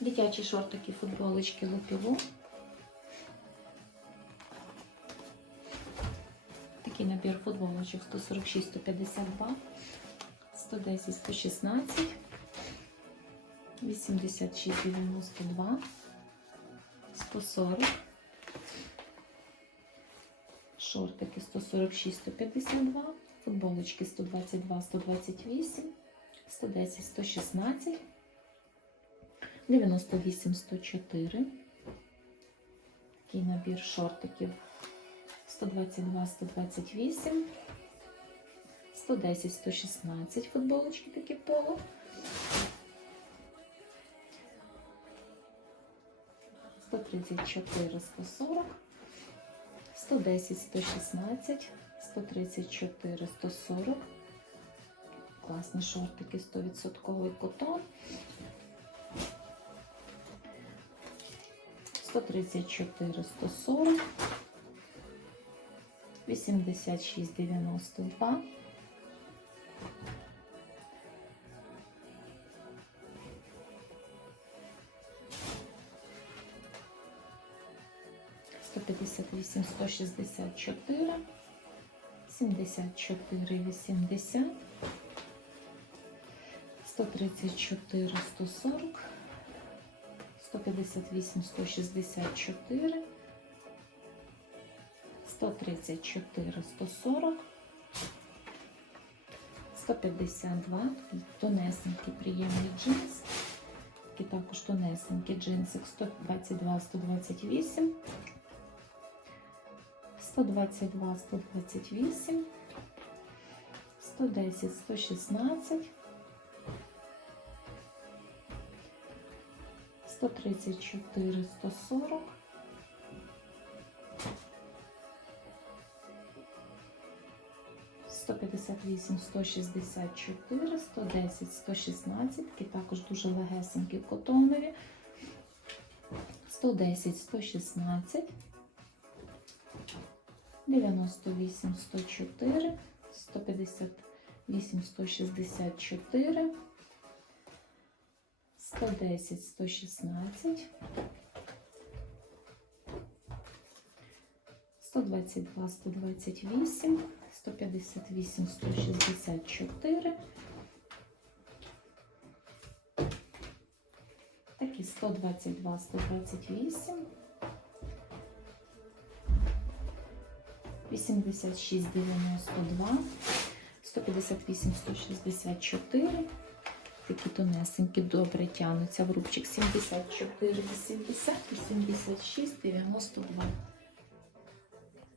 Дитячі шортики, футболочки, лупілу. Такий набір футболочок 146, 152, 110, 116, 86, 92, 140. Шортики 146, 152, футболочки 122, 128, 110, 116, 98104. Такий набір шортиків 122, 128, 110, 116 футболочки такі поло. Сто тридцять чотири, сто сорок, сто десять, сто шістнадцять, сто тридцять чотири, сто сорок. Класні шортики, 100% котон. 134 140, 86 92, 158 164, 74 80, 134 140, чотири, сто сорок, сто п'ятдесят два, тонесенький приємний джинс. Такі також тонесенькі джинсик 122, 128, 122, 128, 110, 116, 134, 140, 158, 164, 110, 116, такі також дуже легесенькі котонові, 110, 116, 98, 104, 158, 164, 110, 116, 122, 128, 158, 164, такі 122, 128, 86, 92, 158, 164, такі тонесенькі, добре тянуться в рубчик 74, 80, 86, 92.